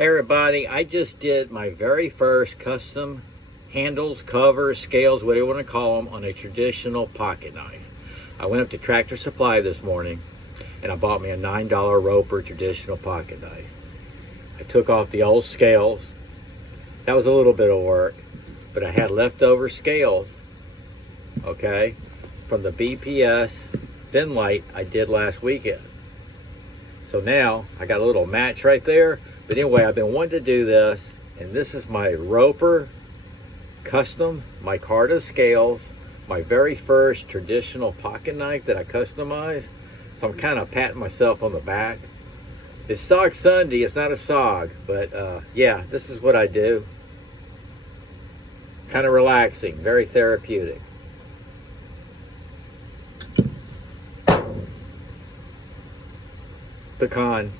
Hey everybody, I just did my very first custom handles, covers, scales, whatever you want to call them, on a traditional pocket knife. I went up to Tractor Supply this morning and I bought me a $9 Roper traditional pocket knife. I took off the old scales. That was a little bit of work, but I had leftover scales, okay, from the BPS bin light I did last weekend. So now I got a little match right there. But anyway, I've been wanting to do this, and this is my Roper custom Micarta scales, my very first traditional pocket knife that I customized. So I'm kind of patting myself on the back. It's Sog Sunday, it's not a SOG, but yeah, this is what I do. Kind of relaxing, very therapeutic. Pecan.